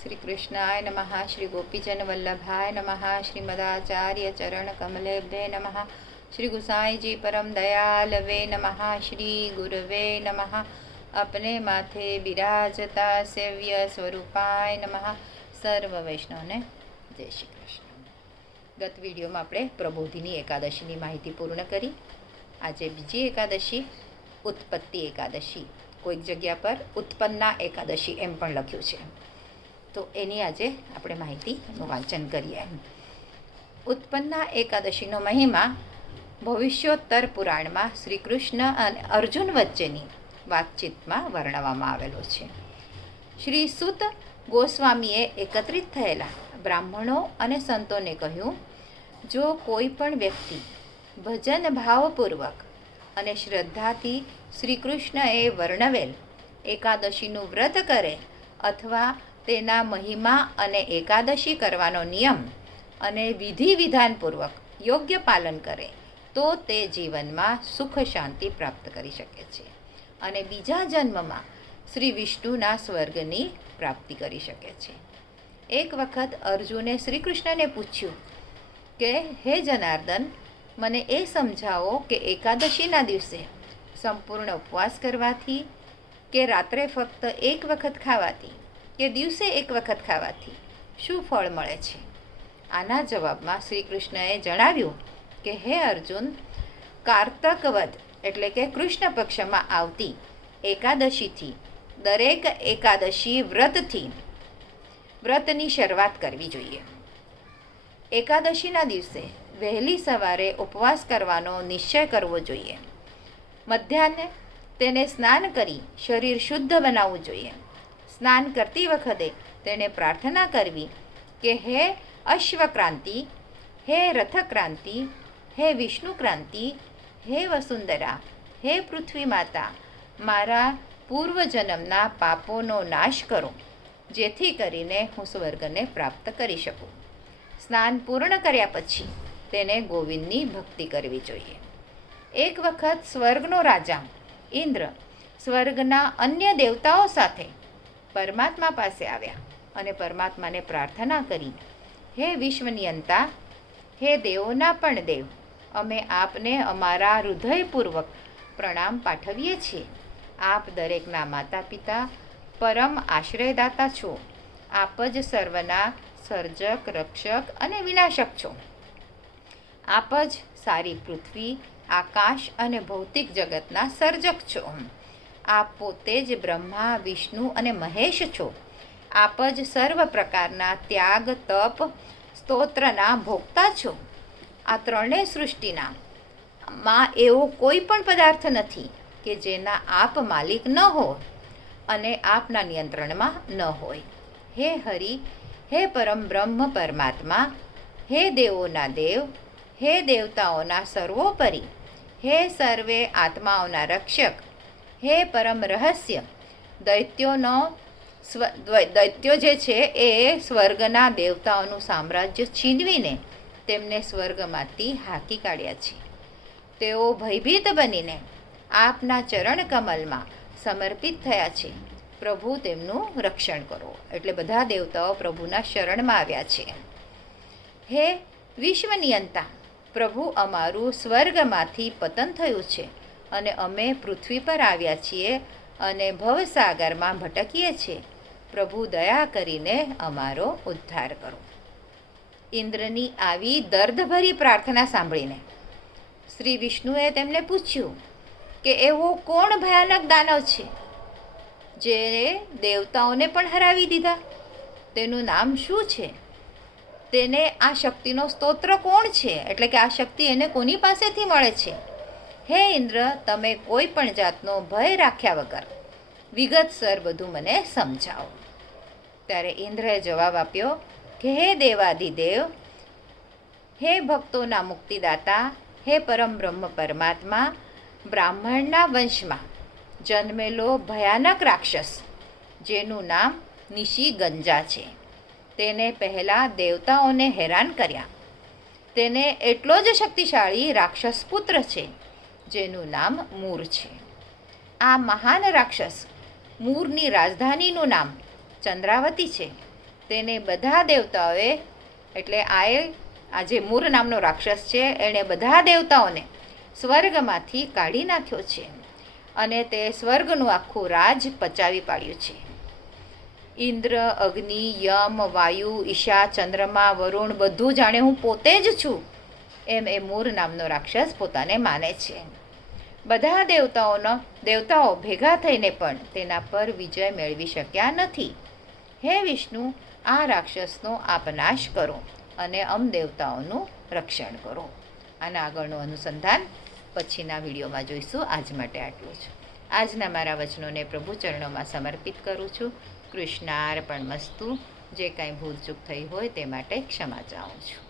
श्री कृष्णाय नमः। श्री गोपीजन वल्लभाय नमः। श्रीमदाचार्य चरण कमलेभ्ये नमः। श्री गुसाई जी परम दयालवे नमः। श्री गुरुवे नमः। अपने माथे बिराजता सेव्य स्वरूपाय नमः। सर्व वैष्णवने जय श्री कृष्ण। गत विडियो में આપણે પ્રબોધિની એકાદશીની માહિતી પૂર્ણ કરી। આજે બીજી એકાદશી ઉત્પત્તિ એકાદશી, કોઈક જગ્યા પર ઉત્પન્ના એકાદશી એમ પણ લખ્યું છે, તો એની આજે આપણે માહિતીનું વાંચન કરીએ। ઉત્પન્ના એકાદશીનો મહિમા ભવિષ્યોત્તર પુરાણમાં શ્રી કૃષ્ણ અને અર્જુન વચ્ચેની વાતચીતમાં વર્ણવવામાં આવેલો છે। શ્રી સુત ગોસ્વામીએ એકત્રિત થયેલા બ્રાહ્મણો અને સંતોને કહ્યું, જો કોઈ પણ વ્યક્તિ ભજન ભાવપૂર્વક અને શ્રદ્ધાથી શ્રી કૃષ્ણએ વર્ણવેલ એકાદશીનું વ્રત કરે અથવા તેના મહિમા અને એકાદશી કરવાનો નિયમ અને વિધિ વિધાનપૂર્વક યોગ્ય પાલન કરે તો તે જીવનમાં સુખ શાંતિ પ્રાપ્ત કરી શકે છે અને બીજા જન્મમાં શ્રી વિષ્ણુના સ્વર્ગની પ્રાપ્તિ કરી શકે છે। એક વખત અર્જુને શ્રી કૃષ્ણને પૂછ્યું કે હે જનાર્દન, મને એ સમજાવો કે એકાદશીના દિવસે સંપૂર્ણ ઉપવાસ કરવાથી કે રાત્રે ફક્ત એક વખત ખાવાથી કે દિવસે એક વખત ખાવાથી શું ફળ મળે છે? આના જવાબમાં શ્રી કૃષ્ણએ જણાવ્યું કે હે અર્જુન, કારતક વદ એટલે કે કૃષ્ણ પક્ષમાં આવતી એકાદશીથી દરેક એકાદશી વ્રતની શરૂઆત કરવી જોઈએ। એકાદશીના દિવસે વહેલી સવારે ઉપવાસ કરવાનો નિશ્ચય કરવો જોઈએ। મધ્યાહ્ને તેને સ્નાન કરી શરીર શુદ્ધ બનાવવું જોઈએ। સ્નાન કરતી વખતે તેને પ્રાર્થના કરવી કે હે અશ્વક્રાંતિ, હે રથક્રાંતિ, હે વિષ્ણુક્રાંતિ, હે વસુંધરા, હે પૃથ્વી માતા, મારા પૂર્વજન્મના પાપોનો નાશ કરો, જેથી કરીને હું સ્વર્ગને પ્રાપ્ત કરી શકું। સ્નાન પૂર્ણ કર્યા પછી તેને ગોવિંદની ભક્તિ કરવી જોઈએ। એક વખત સ્વર્ગનો રાજા ઇન્દ્ર સ્વર્ગના અન્ય દેવતાઓ સાથે પરમાત્મા પાસે આવ્યા અને પરમાત્માને પ્રાર્થના કરી, હે વિશ્વનિયંતા, હે દેવોના પણ દેવ, અમે આપને અમારા હૃદયપૂર્વક પ્રણામ પાઠવીએ છીએ। આપ દરેકના માતા પિતા, પરમ આશ્રયદાતા છો। આપ જ સર્વના સર્જક, રક્ષક અને વિનાશક છો। આપ જ સારી પૃથ્વી, આકાશ અને ભૌતિક જગતના સર્જક છો। આપ પોતે જ બ્રહ્મા, વિષ્ણુ અને મહેશ છો। આપ જ સર્વ પ્રકારના ત્યાગ, તપ, સ્તોત્રના ભોગતા છો। આ ત્રણેય સૃષ્ટિના માં એવો કોઈ પણ પદાર્થ નથી કે જેના આપ માલિક ન હો અને આપના નિયંત્રણમાં ન હોય। હે હરિ, હે પરમ બ્રહ્મ પરમાત્મા, હે દેવોના દેવ, હે દેવતાઓના સર્વોપરી, હે સર્વે આત્માઓના રક્ષક, હે પરમ રહસ્ય, દૈત્યો જે છે એ સ્વર્ગના દેવતાઓનું સામ્રાજ્ય છીનવીને તેમને સ્વર્ગમાંથી હાંકી કાઢ્યા છે। તેઓ ભયભીત બનીને આપના ચરણ કમલમાં સમર્પિત થયા છે। પ્રભુ તેમનું રક્ષણ કરો। એટલે બધા દેવતાઓ પ્રભુના શરણમાં આવ્યા છે। હે વિશ્વનિયંતા, પ્રભુ અમારું સ્વર્ગમાંથી પતન થયું છે અને અમે પૃથ્વી પર આવ્યા છીએ અને ભવસાગરમાં ભટકીએ છીએ। પ્રભુ દયા કરીને અમારો ઉદ્ધાર કરો। ઇન્દ્રની આવી દર્દભરી પ્રાર્થના સાંભળીને શ્રી વિષ્ણુએ તેમને પૂછ્યું કે એવો કોણ ભયાનક દાનવ છે જે દેવતાઓને પણ હરાવી દીધા? તેનું નામ શું છે? તેને આ શક્તિનો સ્તોત્ર કોણ છે? એટલે કે આ શક્તિ એને કોની પાસેથી મળે છે? હે ઇન્દ્ર, તમે કોઈ પણ જાતનો ભય રાખ્યા વગર વિગતસર બધું મને સમજાવો। ત્યારે ઇન્દ્રએ જવાબ આપ્યો કે હે દેવાધિદેવ, હે ભક્તોના મુક્તિદાતા, હે પરમ બ્રહ્મ પરમાત્મા, બ્રાહ્મણના વંશમાં જન્મેલો ભયાનક રાક્ષસ જેનું નામ નિશિગંજા છે, તેને પહેલાં દેવતાઓને હેરાન કર્યા। તેને એટલો જ શક્તિશાળી રાક્ષસ પુત્ર છે જેનું નામ મૂર છે। આ મહાન રાક્ષસ મૂરની રાજધાનીનું નામ ચંદ્રાવતી છે। તેને બધા દેવતાઓએ એટલે આ જે મૂર નામનો રાક્ષસ છે એણે બધા દેવતાઓને સ્વર્ગમાંથી કાઢી નાખ્યો છે અને તે સ્વર્ગનું આખું રાજ પચાવી પાડ્યું છે. ઇન્દ્ર, અગ્નિ, યમ, વાયુ, ઈશા, ચંદ્રમા, વરુણ બધું જાણે હું પોતે જ છું એમ એ મૂર નામનો રાક્ષસ પોતાને માને છે. બધા દેવતાઓ ભેગા થઈને પણ તેના પર વિજય મેળવી શક્યા નથી. હે વિષ્ણુ, આ રાક્ષસનો આપ નાશ કરો અને દેવતાઓનું રક્ષણ કરો. આના આગળનું અનુસંધાન પછીના વિડીયોમાં જોઈશું. આજ માટે આટલું જ. આજના મારા વચનોને પ્રભુ ચરણોમાં સમર્પિત કરું છું. કૃષ્ણાર્પણમસ્તુ. જે કાંઈ ભૂલચૂક થઈ હોય તે માટે ક્ષમા ચાહું છું.